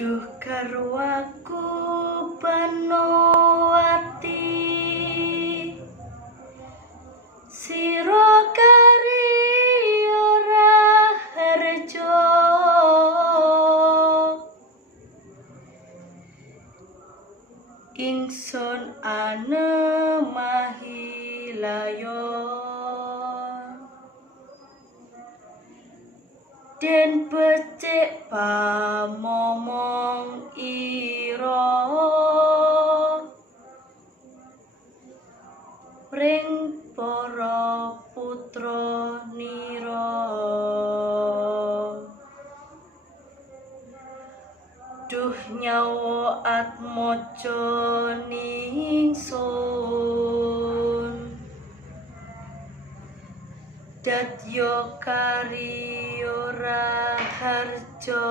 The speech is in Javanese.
Duh garwaku Banowati, sira kari ora harjo, ingsun anemahilayo den becik pamomong ira ring para putra nira. Duh nyawa atmaja ningsun, dadya kari ora harjo,